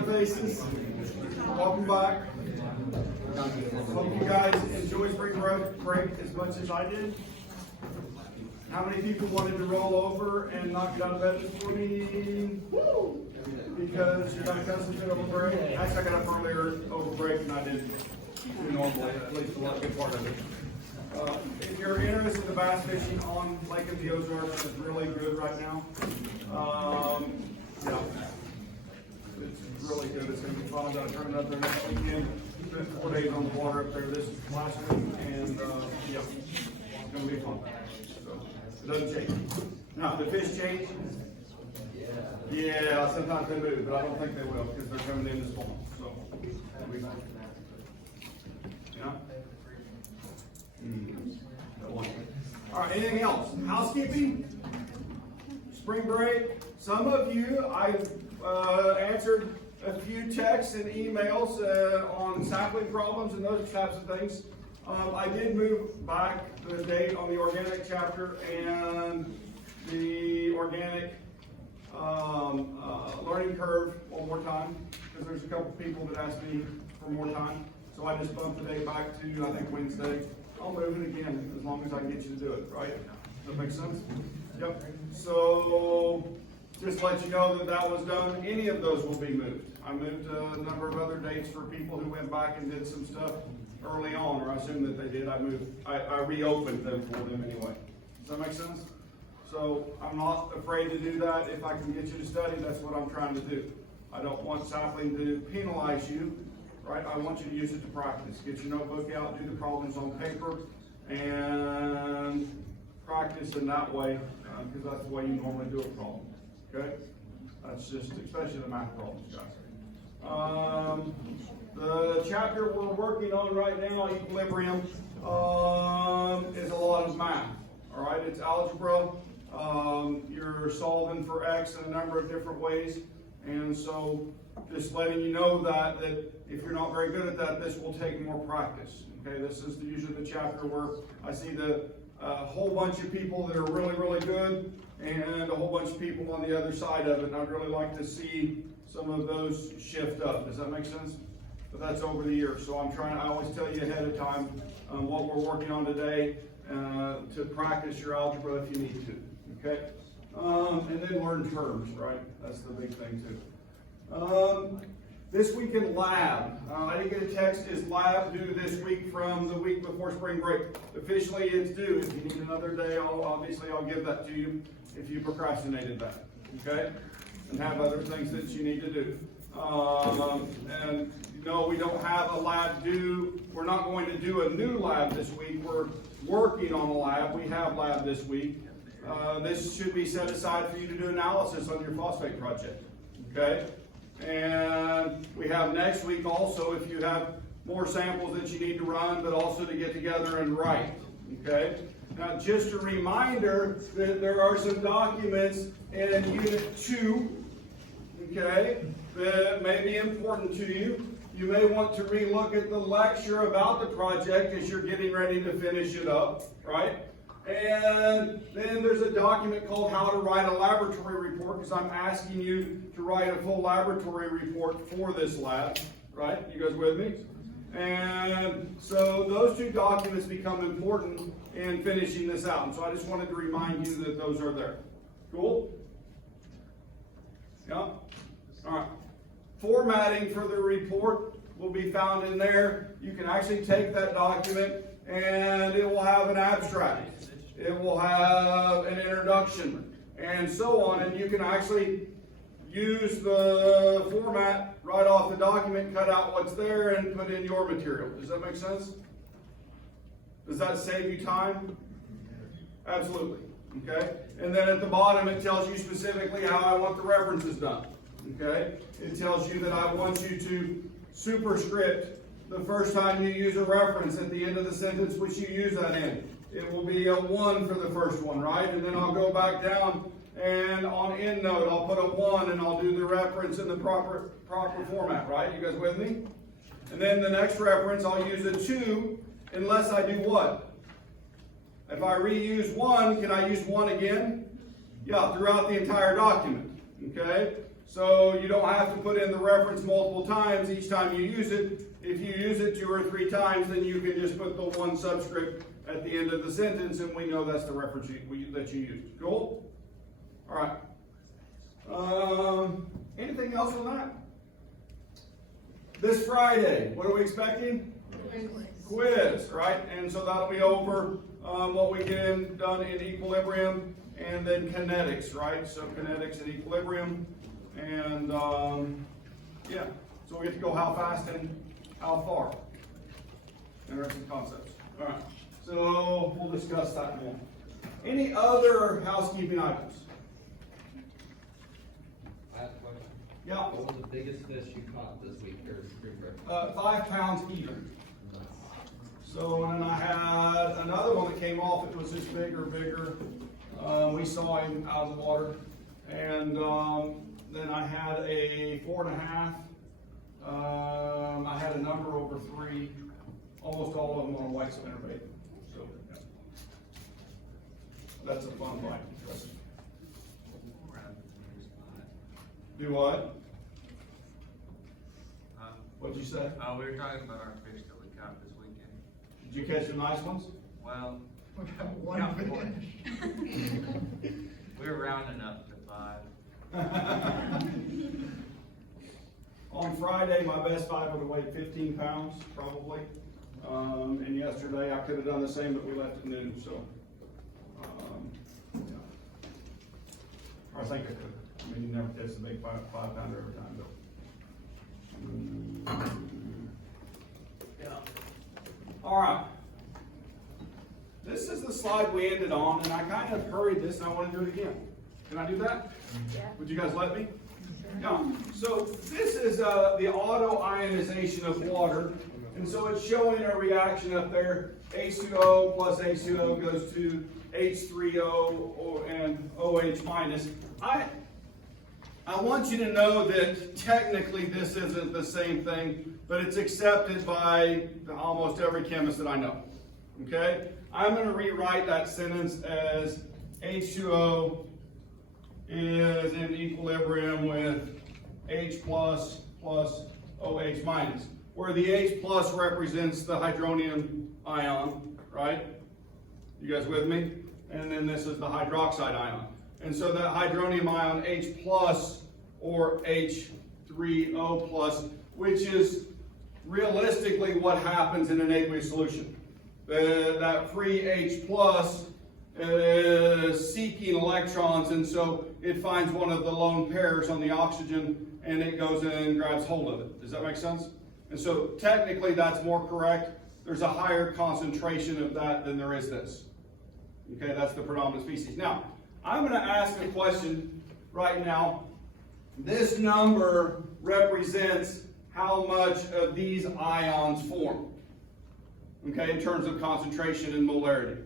smiley faces. Welcome back. Hope you guys enjoyed spring break as much as I did. How many people wanted to roll over and not get out of bed this morning? Woo! Because you got accustomed to it over break. Actually, I got up earlier over break than I did normally, at least a good part of it. If you're interested in the bass fishing on Lake of the Ozarks, it's really good right now. Yeah, it's really good. It's going to be fun. I'm going to turn it up there next weekend. Spent 4 days on the water up there this last week, and yeah, it's going to be fun. So it doesn't change. Now, the fish change. Yeah, sometimes they move, but I don't think they will because they're coming in this fall. So it'll be fun. Yeah. All right, anything else? Housekeeping? Spring break? Some of you, I've answered a few texts and emails on sapling problems and those types of things. I did move back the date on the organic chapter and the organic learning curve one more time, because there's a couple people that asked me for more time. So I just bumped the date back to, I think, Wednesday. I'll move it again as long as I can get you to do it, right? Does that make sense? Yep. So just let you know that that was done. Any of those will be moved. I moved a number of other dates for people who went back and did some stuff early on, or I assume that they did. I reopened them for them anyway. Does that make sense? So I'm not afraid to do that. If I can get you to study, that's what I'm trying to do. I don't want sapling to penalize you. Right? I want you to use it to practice. Get your notebook out, do the problems on paper, and practice in that way, because that's the way you normally do a problem. Okay? That's just, especially the math problems, guys. The chapter we're working on right now, equilibrium, is a lot of math. All right? It's algebra. You're solving for X in a number of different ways. And so just letting you know that if you're not very good at that, this will take more practice. Okay, this is usually the chapter where I see the whole bunch of people that are really, really good and a whole bunch of people on the other side of it. And I'd really like to see some of those shift up. Does that make sense? But that's over the years. So I always tell you ahead of time what we're working on today to practice your algebra if you need to. Okay? And then learn terms, right? That's the big thing too. This week in lab, I didn't get a text, is lab due this week from the week before spring break? Officially it's due. If you need another day, I'll give that to you if you procrastinated that, okay? And have other things that you need to do. And no, we don't have a lab due. We're not going to do a new lab this week. We're working on a lab. We have lab this week. This should be set aside for you to do analysis on your phosphate project, okay? And we have next week also, if you have more samples that you need to run, but also to get together and write, okay? Now, just a reminder that there are some documents in Unit 2, okay, that may be important to you. You may want to relook at the lecture about the project as you're getting ready to finish it up, right? And then there's a document called How to Write a Laboratory Report, because I'm asking you to write a full laboratory report for this lab, right? You guys with me? And so those two documents become important in finishing this out. And so I just wanted to remind you that those are there. Cool? Yeah? All right. Formatting for the report will be found in there. You can actually take that document and it will have an abstract. It will have an introduction and so on, and you can actually use the format right off the document, cut out what's there, and put in your material. Does that make sense? Does that save you time? Absolutely. Okay? And then at the bottom it tells you specifically how I want the references done. Okay? It tells you that I want you to superscript the first time you use a reference at the end of the sentence which you use that in. It will be a 1 for the first one, right? And then I'll go back down and on EndNote I'll put a 1 and I'll do the reference in the proper format, right? You guys with me? And then the next reference I'll use a 2 unless I do what? If I reuse 1, can I use 1 again? Yeah, throughout the entire document, okay? So you don't have to put in the reference multiple times each time you use it. If you use it 2 or 3 times, then you can just put the one subscript at the end of the sentence, and we know that's the reference that you used. Cool? All right. Anything else on that? This Friday, what are we expecting? Quiz, right? And so that'll be over what we get done in equilibrium and then kinetics, right? So kinetics and equilibrium. And yeah, so we get to go how fast and how far. Interesting concepts. All right, so we'll discuss that more. Any other housekeeping items? I have a question. Yeah. What was the biggest fish you caught this week? Or 5 pounds even. So, and then I had another one that came off. It was just bigger. We saw him out of the water. And then I had a 4.5. I had a number over 3. Almost all of them on a white spinnerbait. So, yeah. That's a fun bite. Do what? What'd you say? We were talking about our fish that we caught this weekend. Did you catch some nice ones? Well, One fish. we were rounding up to 5. On Friday, my best 5 would have weighed 15 pounds, probably. And yesterday, I could have done the same, but we left at noon, so. Yeah. Or I think I could. I mean, you never catch a big 5 pounder every time, though. Yeah. All right. This is the slide we ended on, and I kind of hurried this, and I want to do it again. Can I do that? Yeah. Would you guys let me? Yeah. So this is the auto ionization of water, and so it's showing a reaction up there. H2O plus H2O goes to H3O and OH minus. I want you to know that technically this isn't the same thing, but it's accepted by almost every chemist that I know. Okay? I'm going to rewrite that sentence as H2O is in equilibrium with H plus OH minus, where the H plus represents the hydronium ion, right? You guys with me? And then this is the hydroxide ion. And so that hydronium ion H plus or H3O plus, which is realistically what happens in an aqueous solution. That free H plus is seeking electrons, and so it finds one of the lone pairs on the oxygen and it goes in and grabs hold of it. Does that make sense? And so technically that's more correct. There's a higher concentration of that than there is this. Okay, that's the predominant species. Now, I'm going to ask a question right now. This number represents how much of these ions form, okay, in terms of concentration and molarity.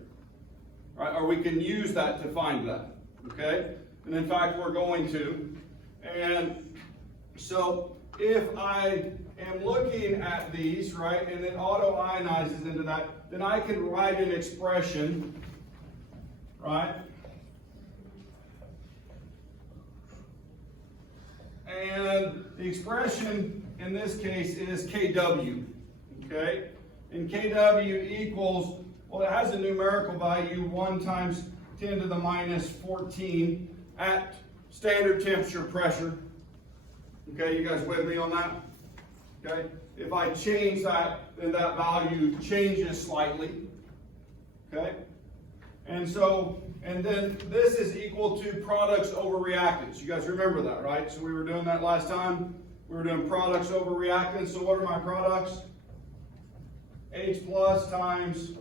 All right, or we can use that to find that, okay? And in fact, we're going to. And so if I am looking at these, right, and it auto-ionizes into that, then I can write an expression, right? And the expression in this case is Kw, okay? And Kw equals, well, it has a numerical value, 1 times 10 to the minus 14 at standard temperature pressure. Okay, you guys with me on that? Okay, if I change that, then that value changes slightly. Okay, and so, and then this is equal to products over reactants. You guys remember that, right? So we were doing that last time. We were doing products over reactants. So what are my products? H plus times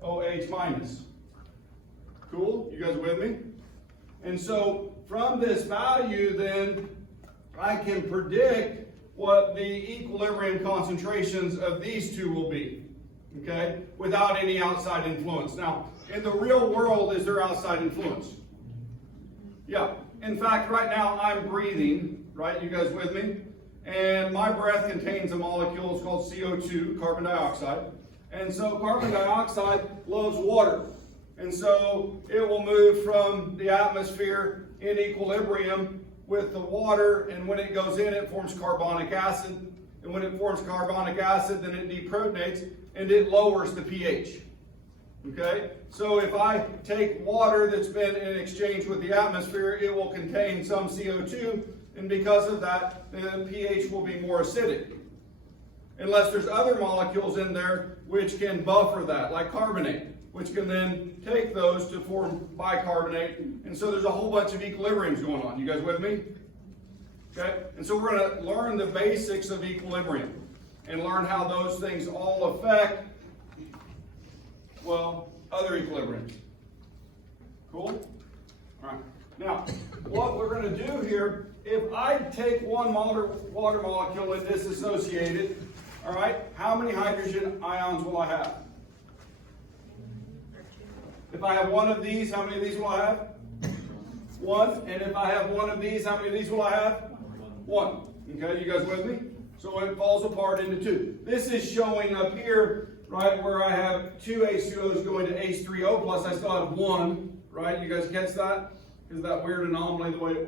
OH minus. Cool? You guys with me? And so from this value, then I can predict what the equilibrium concentrations of these two will be, okay, without any outside influence. Now, in the real world, is there outside influence? Yeah. In fact, right now I'm breathing, right? You guys with me? And my breath contains a molecule, it's called CO2, carbon dioxide. And so carbon dioxide loves water. And so it will move from the atmosphere in equilibrium with the water, and when it goes in, it forms carbonic acid. And when it forms carbonic acid, then it deprotonates and it lowers the pH. Okay? So if I take water that's been in exchange with the atmosphere, it will contain some CO2, and because of that, the pH will be more acidic. Unless there's other molecules in there which can buffer that, like carbonate, which can then take those to form bicarbonate. And so there's a whole bunch of equilibriums going on. You guys with me? Okay? And so we're going to learn the basics of equilibrium and learn how those things all affect, well, other equilibriums. Cool? All right. Now, what we're going to do here, if I take one water molecule and disassociate it, all right, how many hydrogen ions will I have? If I have one of these, how many of these will I have? One. And if I have one of these, how many of these will I have? One. Okay, you guys with me? So it falls apart into two. This is showing up here, right, where I have two H2Os going to H3O, plus I still have one, right? You guys catch that? Is that weird anomaly the way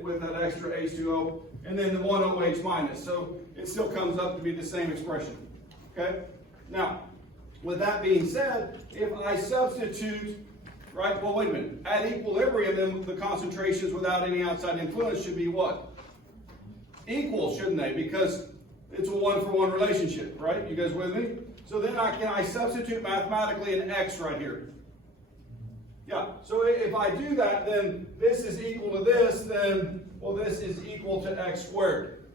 with that extra H2O? And then the one OH minus. So it still comes up to be the same expression. Okay? Now, with that being said, if I substitute, right, well, wait a minute. At equilibrium, then the concentrations without any outside influence should be what? Equal, shouldn't they? Because it's a one-for-one relationship, right? You guys with me? So then I substitute mathematically an X right here. Yeah, so if I do that, then this is equal to this, then, well, this is equal to X squared.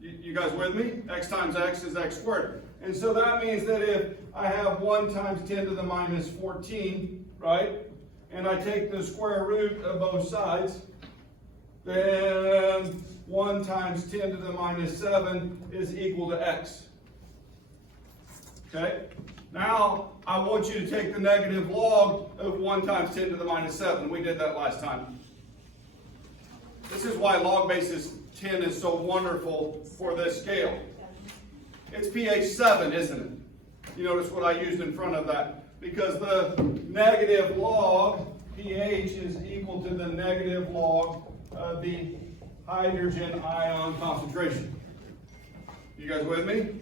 You guys with me? X times X is X squared. And so that means that if I have 1 times 10 to the minus 14, right? And I take the square root of both sides, then 1 times 10 to the minus 7 is equal to X. Okay? Now, I want you to take the negative log of 1 times 10 to the minus 7. We did that last time. This is why log basis 10 is so wonderful for this scale. It's pH 7, isn't it? You notice what I used in front of that. Because the negative log pH is equal to the negative log of the hydrogen ion concentration. You guys with me?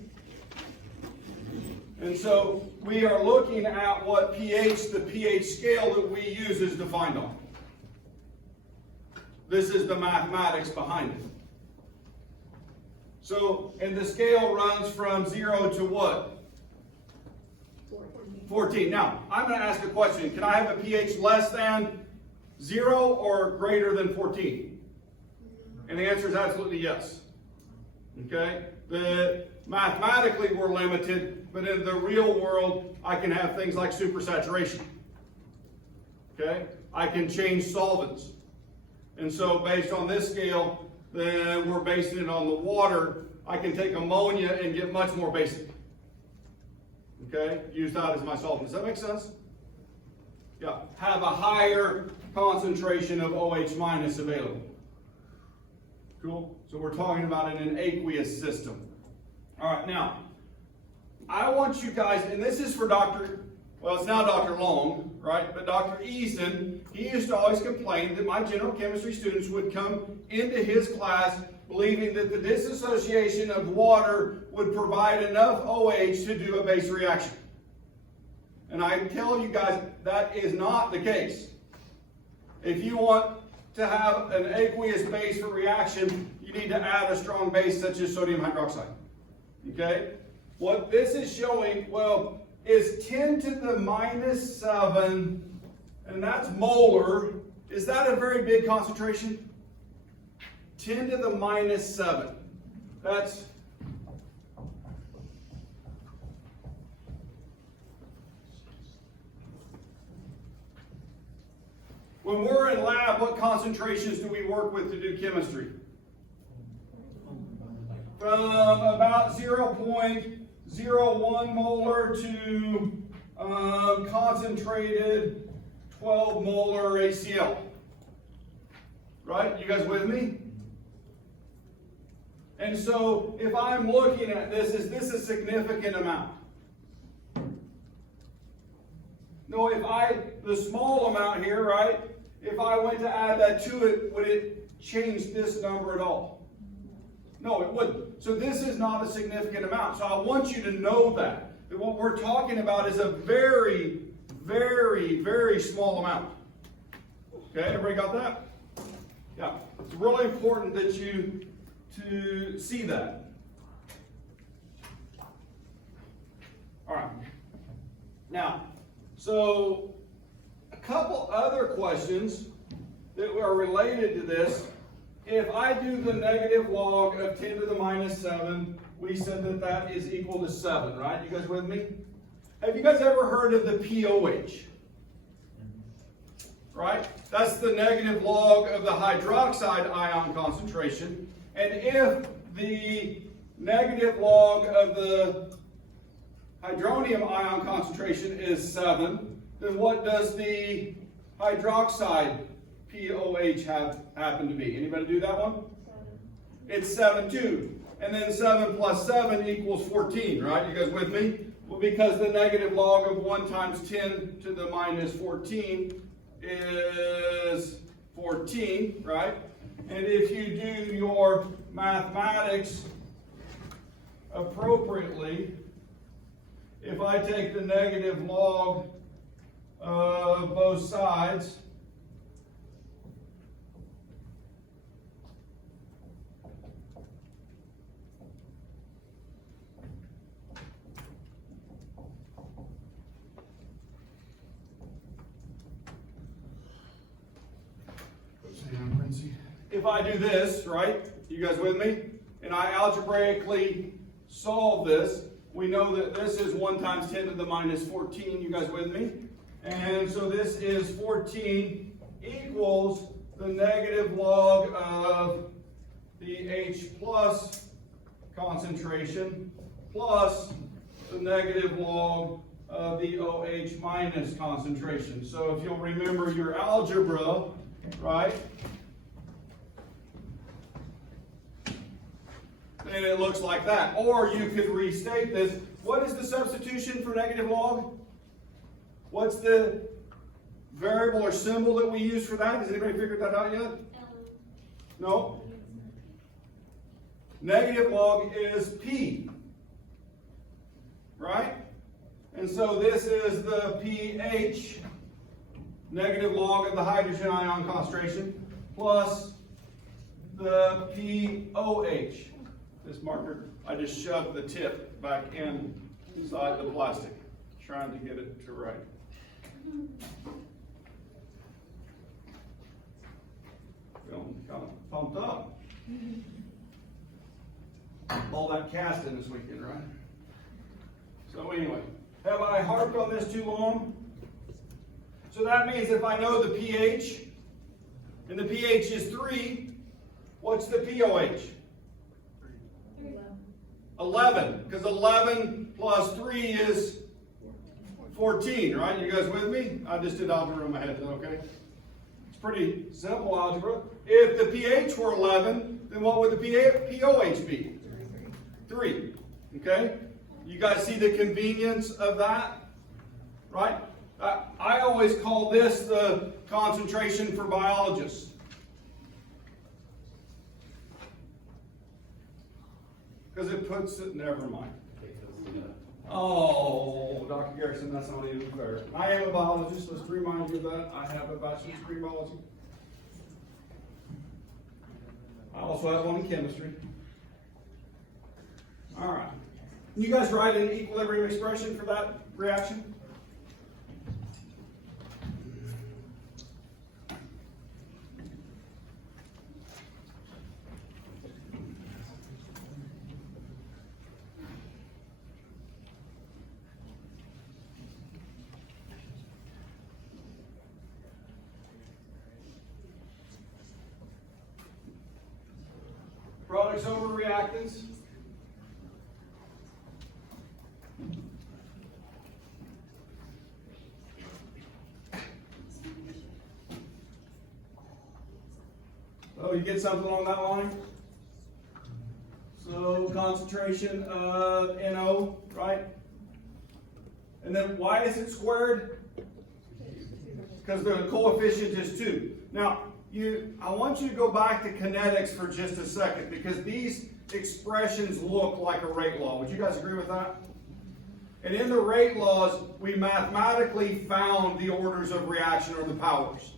And so we are looking at what pH, the pH scale that we use is defined on. This is the mathematics behind it. So, and the scale runs from 0 to what? 14. Now, I'm going to ask a question. Can I have a pH less than 0 or greater than 14? And the answer is absolutely yes. Okay? Mathematically, we're limited, but in the real world, I can have things like supersaturation. Okay? I can change solvents. And so based on this scale, then we're basing it on the water. I can take ammonia and get much more basic. Okay? Use that as my solvent. Does that make sense? Yeah. Have a higher concentration of OH minus available. Cool? So we're talking about an aqueous system. All right, now, I want you guys, and this is for it's now Dr. Long, right? But Dr. Easton, he used to always complain that my general chemistry students would come into his class believing that the dissociation of water would provide enough OH to do a base reaction. And I tell you guys, that is not the case. If you want to have an aqueous base for reaction, you need to add a strong base such as sodium hydroxide. Okay? What this is showing, well, is 10 to the minus 7, and that's molar. Is that a very big concentration? 10 to the minus 7. That's when we're in lab, what concentrations do we work with to do chemistry? From about 0.01 molar to concentrated 12 molar HCl. Right? You guys with me? And so if I'm looking at this, is this a significant amount? No, the small amount here, right, if I went to add that to it, would it change this number at all? No, it wouldn't. So this is not a significant amount. So I want you to know that what we're talking about is a very, very, very small amount. Okay, everybody got that? Yeah, it's really important that you to see that. All right. Now, so a couple other questions that are related to this. If I do the negative log of 10 to the minus 7, we said that that is equal to 7, right? You guys with me? Have you guys ever heard of the POH? Right? That's the negative log of the hydroxide ion concentration. And if the negative log of the hydronium ion concentration is 7, then what does the hydroxide POH happen to be? Anybody do that one? 7. It's 7 too. And then 7 plus 7 equals 14, right? You guys with me? Well, because the negative log of 1 times 10 to the minus 14 is 14, right? And if you do your mathematics appropriately, if I take the negative log of both sides, if I do this, right, you guys with me? And I algebraically solve this, we know that this is 1 times 10 to the minus 14, you guys with me? And so this is 14 equals the negative log of the H plus concentration plus the negative log of the OH minus concentration. So if you'll remember your algebra, right? And it looks like that. Or you could restate this. What is the substitution for negative log? What's the variable or symbol that we use for that? Has anybody figured that out yet? No? Negative log is P. Right? And so this is the pH, negative log of the hydrogen ion concentration, plus the POH. This marker, I just shoved the tip back inside the plastic, trying to get it to right. Feeling kind of pumped up. All that casting this weekend, right? So anyway, have I harped on this too long? So that means if I know the pH, and the pH is 3, what's the POH? 11, because 11 plus 3 is 14, right? You guys with me? I just did algebra in my head, okay? It's pretty simple algebra. If the pH were 11, then what would the POH be? 3, okay? You guys see the convenience of that, right? I always call this the concentration for biologists. Because it puts it, never mind. Oh, Dr. Garrison, that's not even fair. I am a biologist, let's remind you of that. I have a bachelor's degree in biology. I also have one in chemistry. All right. Can you guys write an equilibrium expression for that reaction? Products over reactants. Oh, you get something along that line? So concentration of NO, right? And then why is it squared? because the coefficient is 2. Now, I want you to go back to kinetics for just a second, because these expressions look like a rate law. Would you guys agree with that? And in the rate laws, we mathematically found the orders of reaction or the powers.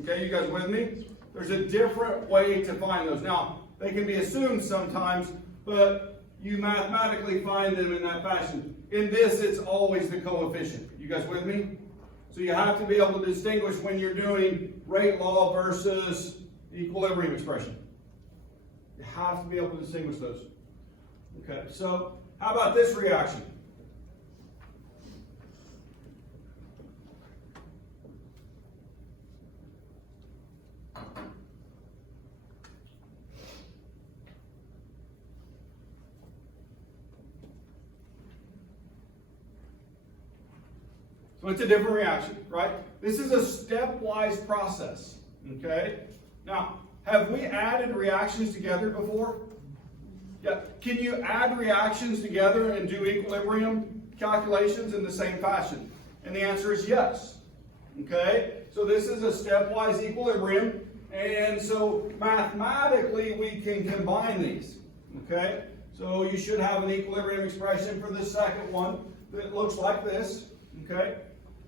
Okay, you guys with me? There's a different way to find those. Now, they can be assumed sometimes, but you mathematically find them in that fashion. In this, it's always the coefficient. You guys with me? So you have to be able to distinguish when you're doing rate law versus equilibrium expression. You have to be able to distinguish those. Okay, so how about this reaction? So it's a different reaction, right? This is a stepwise process, okay? Now, have we added reactions together before? Yeah. Can you add reactions together and do equilibrium calculations in the same fashion? And the answer is yes, okay? So this is a stepwise equilibrium, and so mathematically we can combine these, okay? So you should have an equilibrium expression for the second one that looks like this, okay?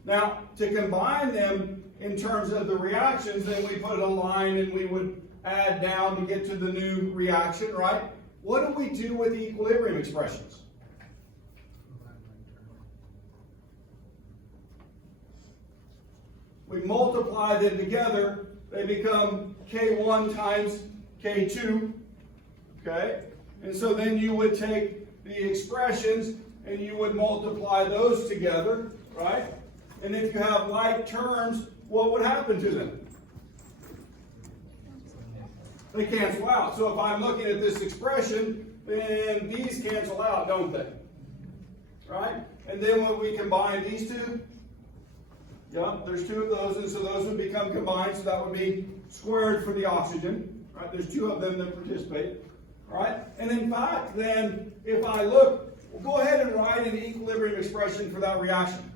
Now, to combine them in terms of the reactions, then we put a line and we would add down to get to the new reaction, right? What do we do with the equilibrium expressions? We multiply them together. They become K1 times K2, okay? And so then you would take the expressions and you would multiply those together, right? And if you have like terms, what would happen to them? They cancel out. So if I'm looking at this expression, then these cancel out, don't they? Right? And then when we combine these two, yeah, there's two of those, and so those would become combined, so that would be squared for the oxygen. Right? There's two of them that participate. All right? And in fact, then, if I look, we'll go ahead and write an equilibrium expression for that reaction.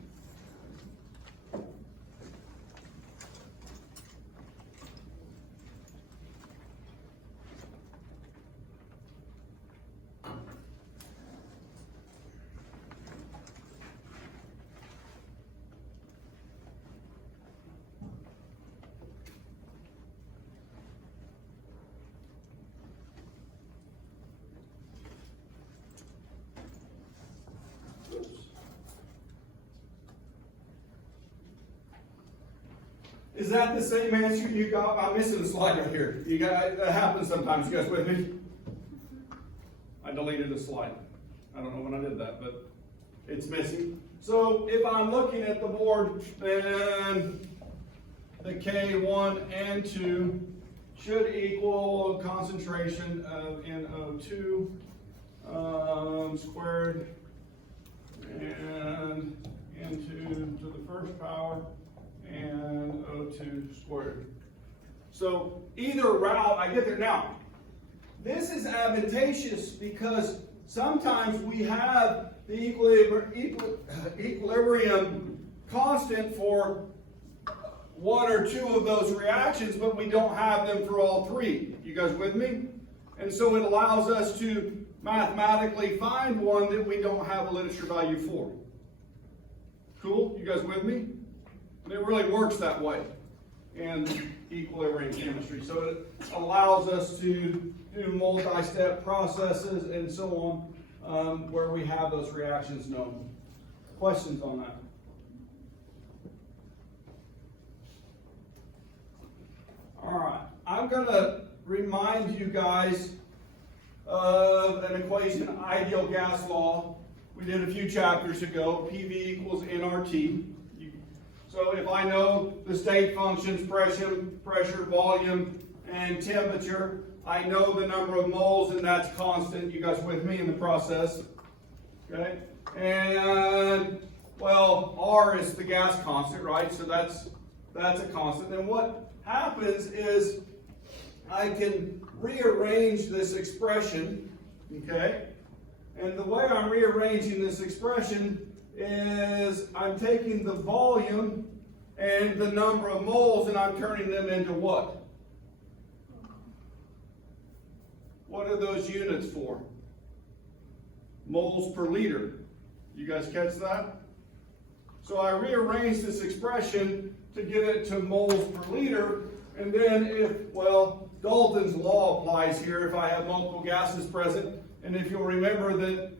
Is that the same answer you got? I'm missing a slide right here. You got, that happens sometimes. You guys with me? I deleted a slide. I don't know when I did that, but it's missing. So if I'm looking at the board, then the K1 and 2 should equal concentration of NO2 squared and N2 to the first power and O2 squared. So either route, I get there. Now, this is advantageous because sometimes we have the equilibrium constant for one or two of those reactions, but we don't have them for all three. You guys with me? And so it allows us to mathematically find one that we don't have a literature value for. Cool? You guys with me? And it really works that way in equilibrium chemistry. So it allows us to do multi-step processes and so on, where we have those reactions known. Questions on that? All right. I'm going to remind you guys of an equation, ideal gas law. We did a few chapters ago. PV equals nRT. So if I know the state functions, pressure, volume, and temperature, I know the number of moles, and that's constant. You guys with me in the process? Okay? And, well, R is the gas constant, right? So that's a constant. And what happens is I can rearrange this expression, okay? And the way I'm rearranging this expression is I'm taking the volume and the number of moles, and I'm turning them into what? What are those units for? Moles per liter. You guys catch that? So I rearranged this expression to get it to moles per liter, and then if, well, Dalton's law applies here if I have multiple gases present, and if you'll remember that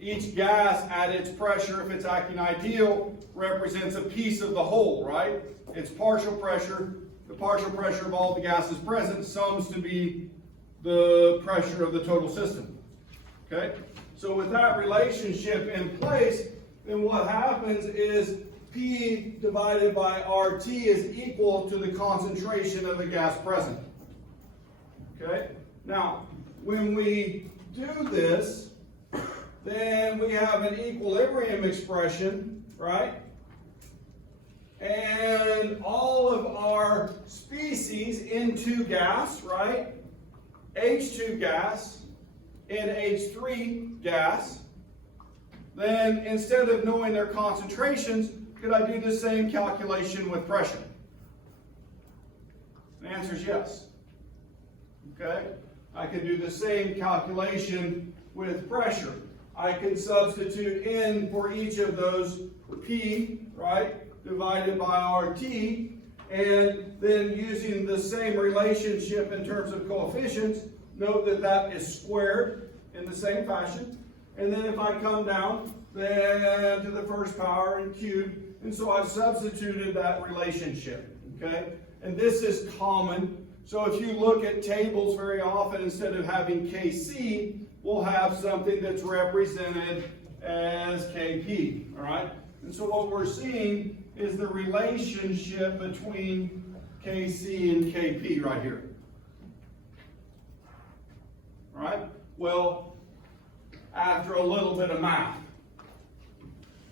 each gas at its pressure, if it's acting ideal, represents a piece of the whole, right? Its partial pressure, the partial pressure of all the gases present sums to be the pressure of the total system, okay? So with that relationship in place, then what happens is P divided by RT is equal to the concentration of the gas present. Okay? Now, when we do this, then we have an equilibrium expression, right? And all of our species, N2 gas, right? H2 gas, NH3 gas. Then instead of knowing their concentrations, could I do the same calculation with pressure? The answer is yes. Okay? I can do the same calculation with pressure. I can substitute N for each of those P, right, divided by RT, and then using the same relationship in terms of coefficients, note that that is squared in the same fashion. And then if I come down, then to the first power and cubed, and so I've substituted that relationship, okay? And this is common. So if you look at tables very often, instead of having Kc, we'll have something that's represented as Kp, all right? And so what we're seeing is the relationship between Kc and Kp right here. All right? Well, after a little bit of math,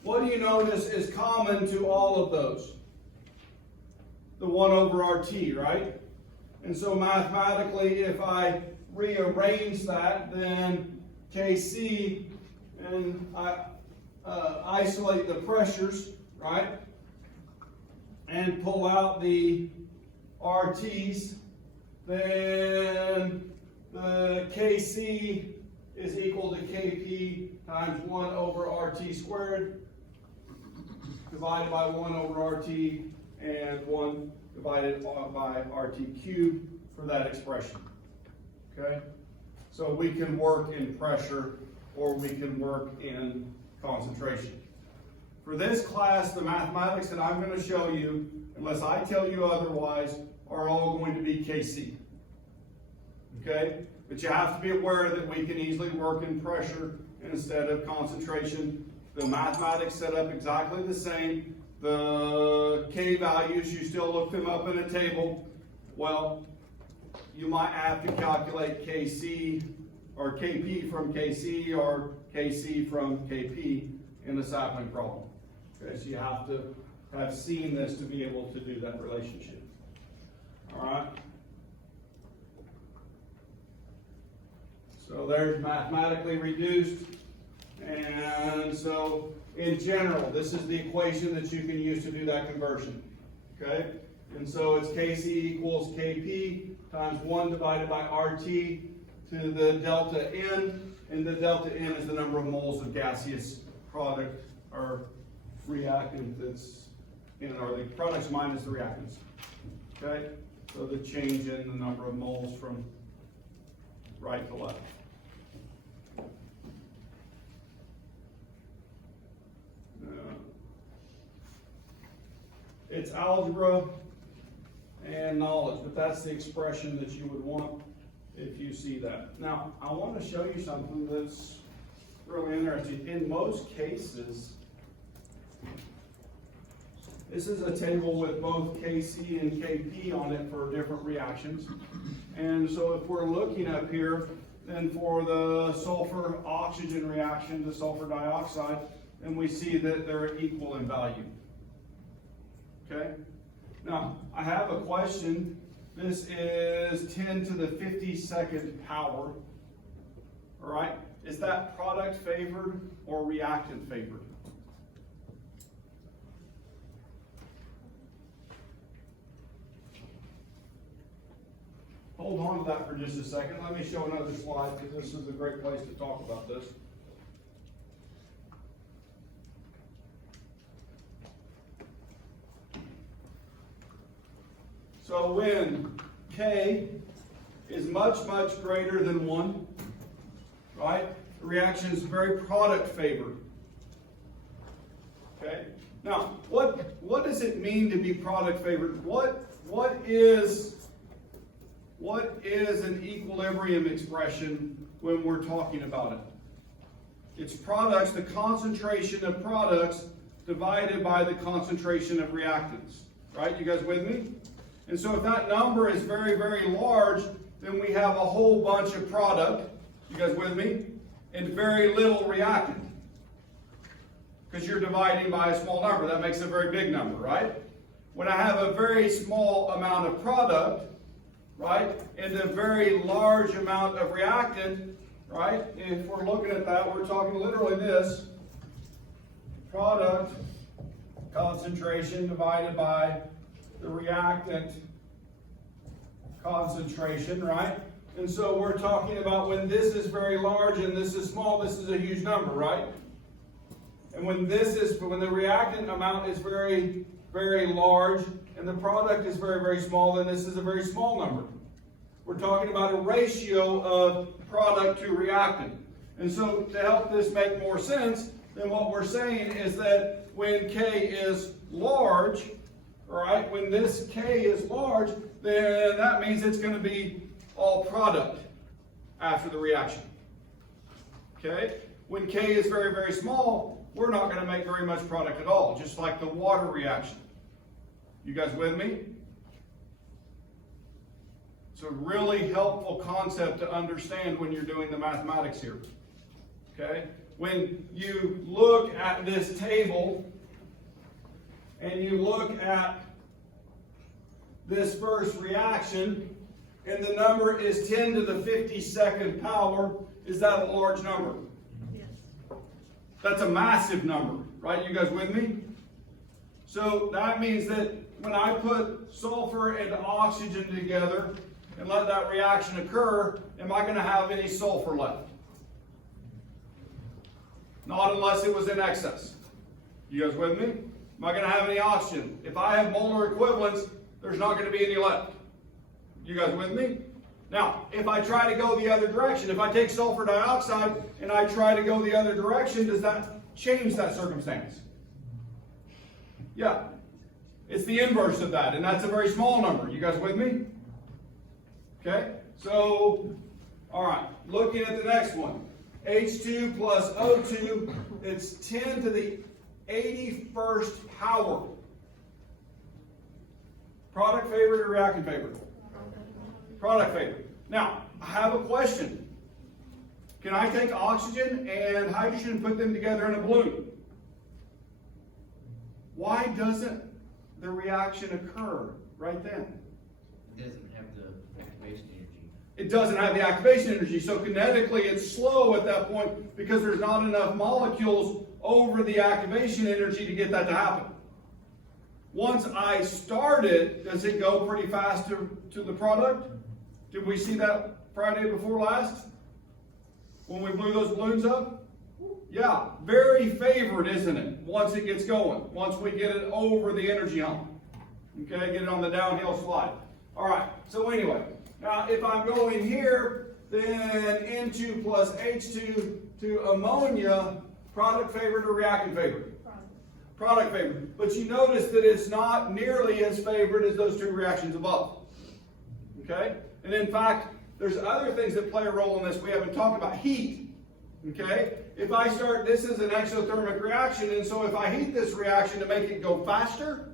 what do you notice is common to all of those? The 1 over RT, right? And so mathematically, if I rearrange that, then Kc, and I isolate the pressures, right? And pull out the RTs, then the Kc is equal to Kp times 1 over RT squared, divided by 1 over RT, and 1 divided by RT cubed for that expression. Okay? So we can work in pressure or we can work in concentration. For this class, the mathematics that I'm going to show you, unless I tell you otherwise, are all going to be Kc. Okay? But you have to be aware that we can easily work in pressure instead of concentration. The mathematics set up exactly the same. The K values, you still look them up in a table. Well, you might have to calculate Kc or Kp from Kc or Kc from Kp in the sapling problem. Okay, so you have to have seen this to be able to do that relationship. All right. So there's mathematically reduced. And so in general, this is the equation that you can use to do that conversion. Okay? And so it's Kc equals Kp times 1 divided by RT to the delta N. And the delta N is the number of moles of gaseous product or reactant that's in, or the products minus the reactants. Okay? So the change in the number of moles from right to left. It's algebra and knowledge, but that's the expression that you would want if you see that. Now, I want to show you something that's really interesting. In most cases, this is a table with both Kc and Kp on it for different reactions. And so if we're looking up here, then for the sulfur oxygen reaction to sulfur dioxide, then we see that they're equal in value. Okay? Now, I have a question. This is 10 to the 52nd power. All right? Is that product favored or reactant favored? hold on to that for just a second. Let me show another slide, because this is a great place to talk about this. So when K is much, much greater than 1, right, the reaction is very product favored. Okay? Now, what does it mean to be product favored? What is an equilibrium expression when we're talking about it? It's products, the concentration of products divided by the concentration of reactants. Right? You guys with me? And so if that number is very, very large, then we have a whole bunch of product. You guys with me? And very little reactant. Because you're dividing by a small number. That makes a very big number, right? When I have a very small amount of product, right, and a very large amount of reactant, right, if we're looking at that, we're talking literally this. Product concentration divided by the reactant concentration, right? And so we're talking about when this is very large and this is small, this is a huge number, right? And when the reactant amount is very, very large and the product is very, very small, then this is a very small number. We're talking about a ratio of product to reactant. And so to help this make more sense, then what we're saying is that when K is large, all right, when this K is large, then that means it's going to be all product after the reaction. Okay? When K is very, very small, we're not going to make very much product at all, just like the water reaction. You guys with me? It's a really helpful concept to understand when you're doing the mathematics here. Okay? When you look at this table and you look at this first reaction and the number is 10 to the 52nd power, is that a large number? Yes. That's a massive number, right? You guys with me? So that means that when I put sulfur and oxygen together and let that reaction occur, am I going to have any sulfur left? Not unless it was in excess. You guys with me? Am I going to have any oxygen? If I have molar equivalents, there's not going to be any left. You guys with me? Now, if I try to go the other direction, if I take sulfur dioxide and I try to go the other direction, does that change that circumstance? Yeah. It's the inverse of that, and that's a very small number. You guys with me? Okay? So, all right. Looking at the next one. H2 plus O2, it's 10 to the 81st power. Product favored or reactant favored? Product favored. Now, I have a question. Can I take oxygen and hydrogen and put them together in a balloon? Why doesn't the reaction occur right then? It doesn't have the activation energy. It doesn't have the activation energy, so kinetically it's slow at that point because there's not enough molecules over the activation energy to get that to happen. Once I start it, does it go pretty fast to the product? Did we see that Friday before last? When we blew those balloons up? Yeah, very favored, isn't it? Once it gets going, once we get it over the energy hump. Okay, get it on the downhill slide. All right, so anyway, now if I'm going here, then N2 plus H2 to ammonia, product favored or reactant favored? Product favored. But you notice that it's not nearly as favored as those two reactions above. Okay? And in fact, there's other things that play a role in this. We haven't talked about heat. Okay? If I start, this is an exothermic reaction, and so if I heat this reaction to make it go faster,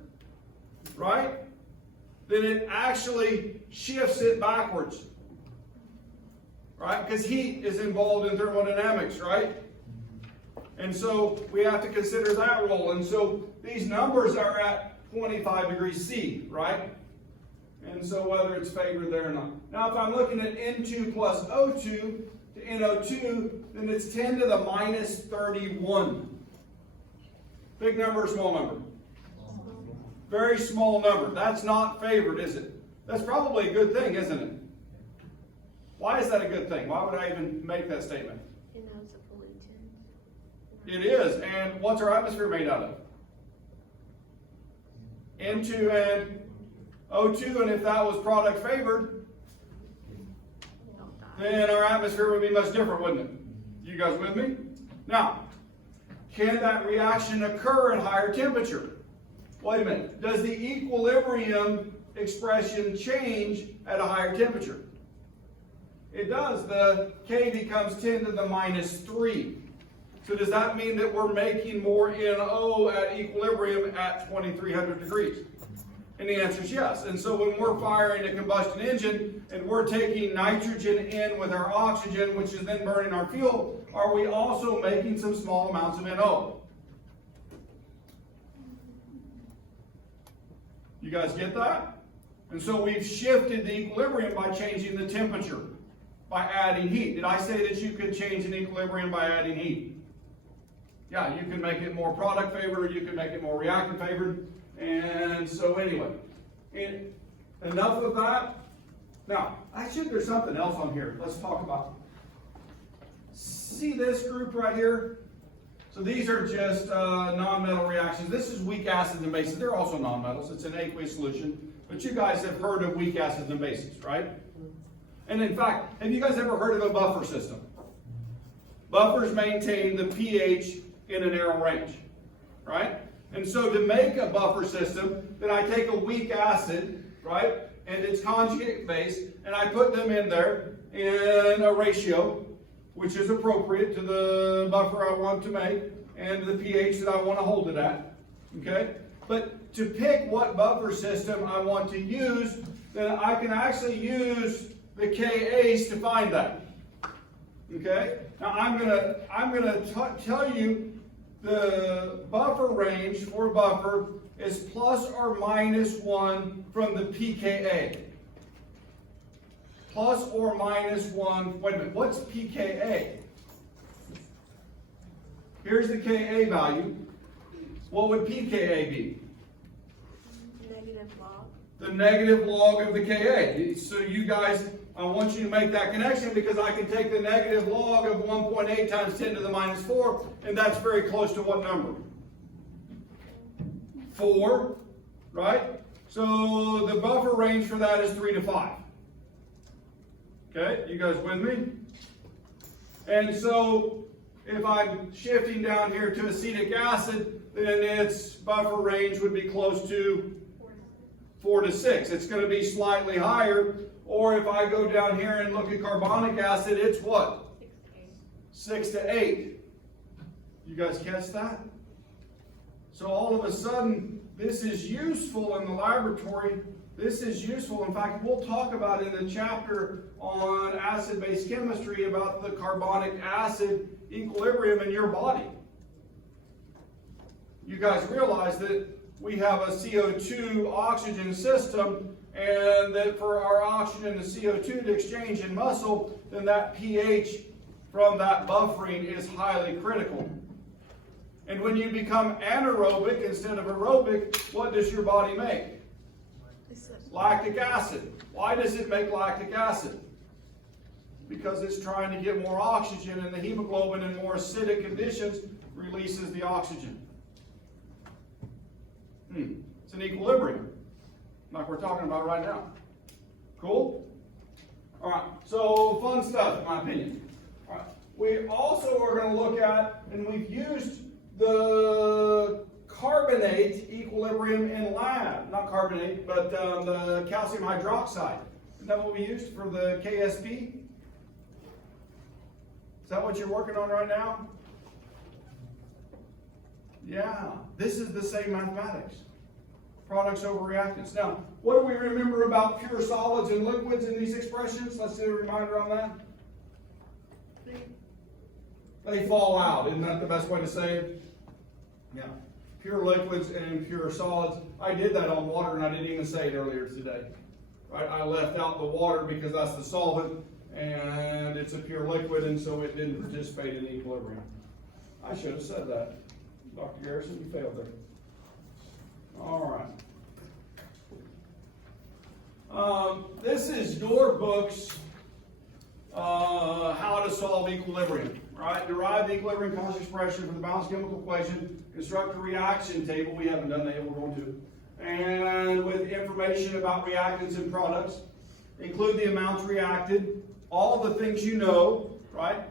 right? Then it actually shifts it backwards. Right? Because heat is involved in thermodynamics, right? And so we have to consider that role. And so these numbers are at 25 degrees C, right? And so whether it's favored there or not. Now if I'm looking at N2 plus O2 to NO2, then it's 10 to the minus 31. Big number or small number? Very small number. That's not favored, is it? That's probably a good thing, isn't it? Why is that a good thing? Why would I even make that statement? You know, it's a pollutant. It is, and what's our atmosphere made out of? N2 and O2, and if that was product favored, Don't die. then our atmosphere would be much different, wouldn't it? You guys with me? Now, can that reaction occur at higher temperature? Wait a minute. Does the equilibrium expression change at a higher temperature? It does. The K becomes 10 to the minus 3. So does that mean that we're making more NO at equilibrium at 2300 degrees? And the answer is yes. And so when we're firing a combustion engine and we're taking nitrogen in with our oxygen, which is then burning our fuel, are we also making some small amounts of NO? You guys get that? And so we've shifted the equilibrium by changing the temperature, by adding heat. Did I say that you could change an equilibrium by adding heat? Yeah, you can make it more product favored, or you can make it more reactant favored. And so anyway, enough of that. Now, actually there's something else on here. Let's talk about. See this group right here? So these are just non-metal reactions. This is weak acids and bases. They're also non-metals. It's an aqueous solution. But you guys have heard of weak acids and bases, right? And in fact, have you guys ever heard of a buffer system? Buffers maintain the pH in a narrow range, right? And so to make a buffer system, then I take a weak acid, right, and its conjugate base, and I put them in there in a ratio, which is appropriate to the buffer I want to make, and the pH that I want to hold it at, okay? But to pick what buffer system I want to use, then I can actually use the Ka's to find that, okay? Now I'm gonna tell you the buffer range for buffer is plus or minus 1 from the pKa. Plus or minus 1, wait a minute, what's pKa? Here's the Ka value. What would pKa be? Negative log. The negative log of the Ka. So you guys, I want you to make that connection because I can take the negative log of 1.8 times 10 to the minus 4, and that's very close to what number? 4, right? So the buffer range for that is 3 to 5. Okay, you guys with me? And so if I'm shifting down here to acetic acid, then its buffer range would be close to 4 to 6. It's going to be slightly higher. Or if I go down here and look at carbonic acid, it's what? 6 to 8. You guys catch that? So all of a sudden, this is useful in the laboratory. This is useful. In fact, we'll talk about in the chapter on acid-base chemistry about the carbonic acid equilibrium in your body. You guys realize that we have a CO2 oxygen system, and that for our oxygen to CO2 to exchange in muscle, then that pH from that buffering is highly critical. And when you become anaerobic instead of aerobic, what does your body make? Lactic acid. Why does it make lactic acid? Because it's trying to get more oxygen, and the hemoglobin in more acidic conditions releases the oxygen. It's an equilibrium, like we're talking about right now. Cool? All right, so fun stuff, in my opinion. All right, we also are going to look at, and we've used the carbonate equilibrium in lab. Not carbonate, but the calcium hydroxide. Isn't that what we used for the KSP? Is that what you're working on right now? Yeah, this is the same mathematics. Products over reactants. Now, what do we remember about pure solids and liquids in these expressions? Let's do a reminder on that. They fall out. Isn't that the best way to say it? Yeah. Pure liquids and pure solids. I did that on water, and I didn't even say it earlier today. Right? I left out the water because that's the solvent, and it's a pure liquid, and so it didn't participate in equilibrium. I should have said that. Dr. Garrison, you failed there. All right. This is your book's how to solve equilibrium, right? Derive the equilibrium constant expression for the balanced chemical equation, construct a reaction table, we haven't done that yet, we're going to, and with information about reactants and products, include the amounts reacted, all the things you know, right?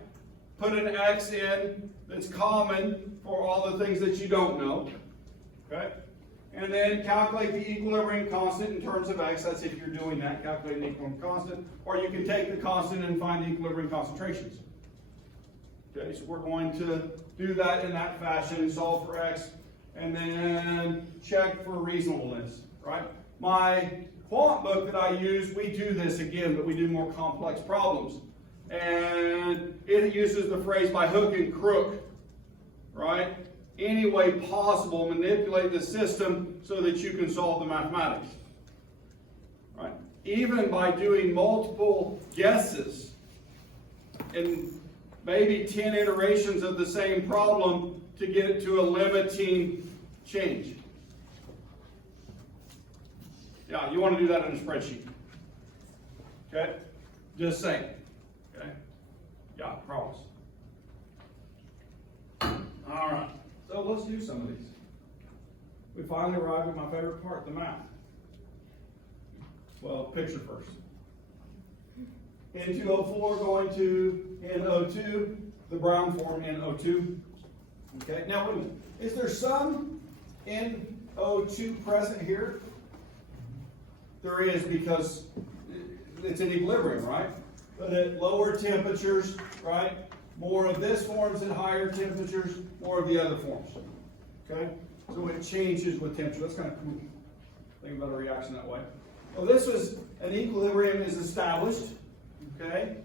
Put an X in that's common for all the things that you don't know, okay? And then calculate the equilibrium constant in terms of X. That's if you're doing that, calculating the equilibrium constant. Or you can take the constant and find the equilibrium concentrations. Okay, so we're going to do that in that fashion, solve for X, and then check for reasonableness, right? My quant book that I use, we do this again, but we do more complex problems. And it uses the phrase by hook and crook, right? Any way possible, manipulate the system so that you can solve the mathematics. Right? Even by doing multiple guesses and maybe 10 iterations of the same problem to get it to a limiting change. Yeah, you want to do that in a spreadsheet. Okay? Just saying. Okay? Yeah, promise. All right. So let's do some of these. We finally arrived at my favorite part, the math. Well, picture first. N2O4 going to NO2, the brown form NO2. Okay, now wait a minute. Is there some NO2 present here? There is, because it's in equilibrium, right? But at lower temperatures, right? More of this forms at higher temperatures, more of the other forms. Okay? So it changes with temperature. That's kind of cool. Think about a reaction that way. Well, this was an equilibrium is established. Okay?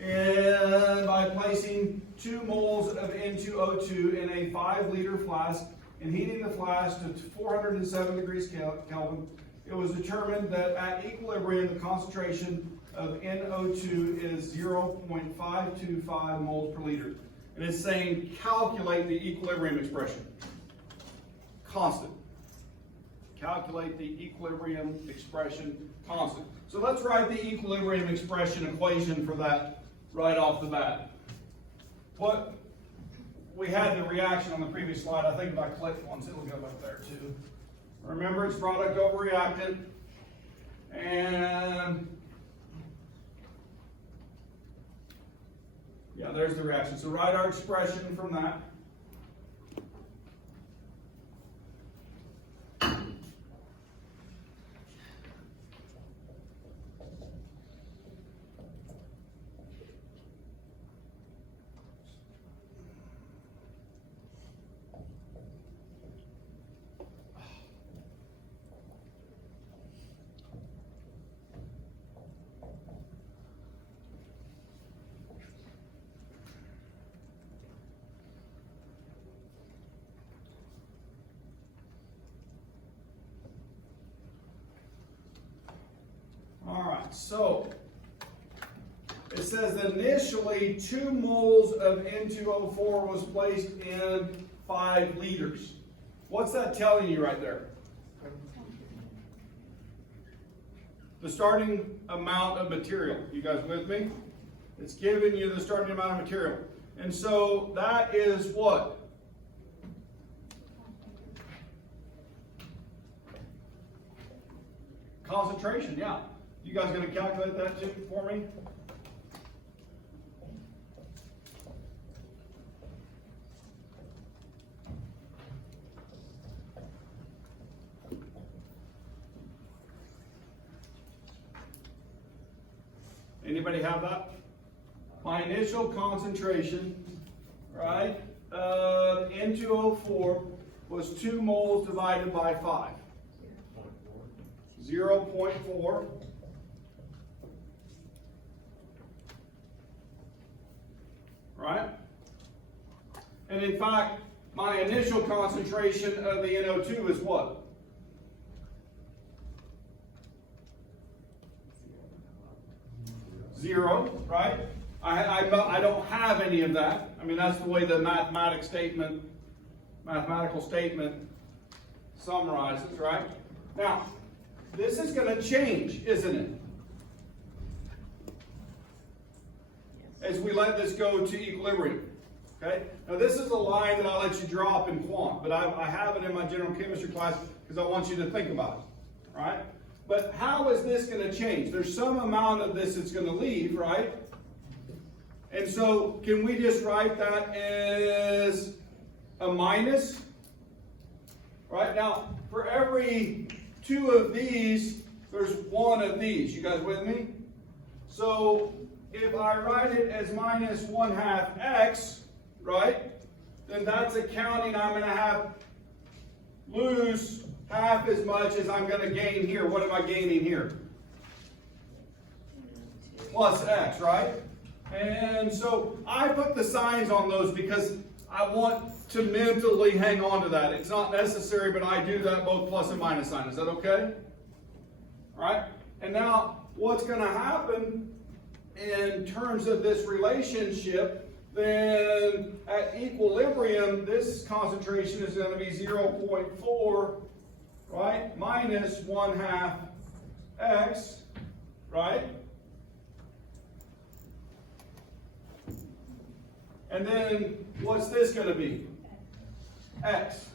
And by placing 2 moles of N2O2 in a 5-liter flask and heating the flask to 407 degrees Kelvin, it was determined that at equilibrium the concentration of NO2 is 0.525 moles per liter. And it's saying calculate the equilibrium expression. Constant. Calculate the equilibrium expression constant. So let's write the equilibrium expression equation for that right off the bat. What we had the reaction on the previous slide. I think if I click once, it'll go up there too. Remember, it's product over reactant. And yeah, there's the reaction. So write our expression from that. So, it says that initially 2 moles of N2O4 was placed in 5 liters. What's that telling you right there? The starting amount of material. You guys with me? It's giving you the starting amount of material. And so that is what? Concentration, yeah. You guys going to calculate that too for me? Anybody have that? My initial concentration, right, of N2O4 was 2 moles divided by 5. 0.4. Right? And in fact, my initial concentration of the NO2 is what? Zero, right? I don't have any of that. I mean, that's the way the mathematical statement summarizes, right? Now, this is going to change, isn't it? as we let this go to equilibrium. Okay? Now this is a line that I'll let you drop in quant, but I have it in my general chemistry class because I want you to think about it. Right? But how is this going to change? There's some amount of this that's going to leave, right? And so can we just write that as a minus? Right? Now, for every 2 of these, there's 1 of these. You guys with me? So if I write it as minus 1/2 x, right, then that's accounting I'm going to lose half as much as I'm going to gain here. What am I gaining here? Plus x, right? And so I put the signs on those because I want to mentally hang on to that. It's not necessary, but I do that both plus and minus sign. Is that okay? All right? And now what's going to happen in terms of this relationship, then at equilibrium, this concentration is going to be 0.4, right, minus 1/2 x, right? And then what's this going to be? X.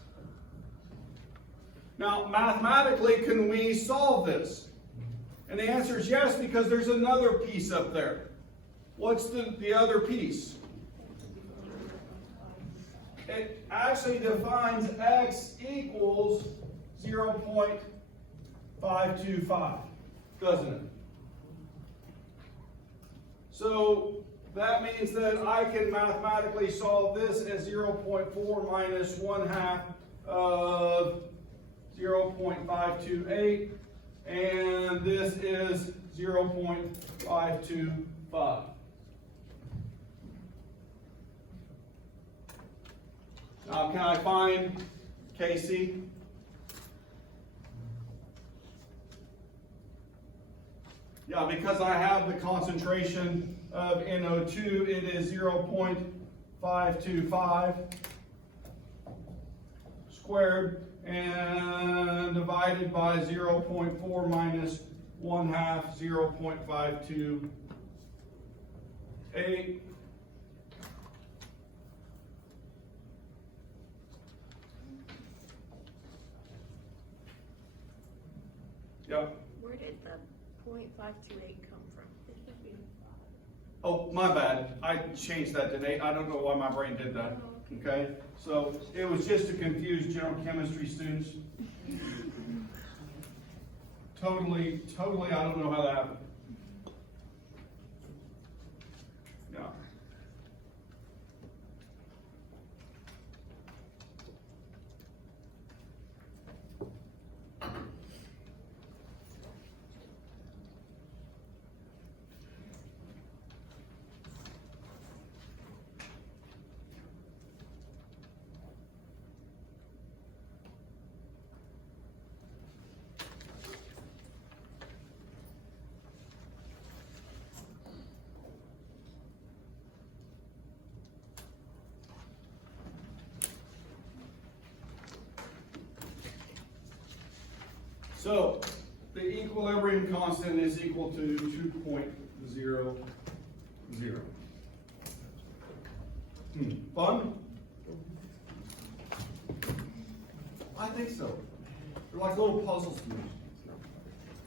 Now, mathematically, can we solve this? And the answer is yes, because there's another piece up there. What's the other piece? It actually defines x equals 0.525, doesn't it? So that means that I can mathematically solve this as 0.4 minus 1/2 of 0.528, and this is 0.525. Now, can I find Kc? Yeah, because I have the concentration of NO2, it is 0.525 squared and divided by 0.4 minus 1/2, 0.528. Yep. Where did the 0.528 come from? Oh, my bad. I changed that to 8. I don't know why my brain did that. Okay? So it was just to confuse general chemistry students. Totally, I don't know how that happened. Yeah. So the equilibrium constant is equal to 2.00. Fun? I think so. They're like little puzzles to me.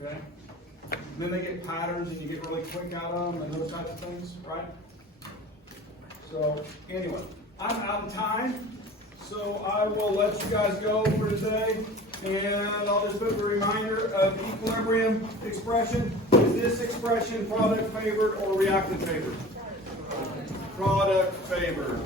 Okay? And then they get patterns and you get really quick out of them and those types of things, right? So anyway, I'm out of time. So I will let you guys go for today. And I'll just put the reminder of the equilibrium expression. Is this expression product favored or reactant favored? Product favored.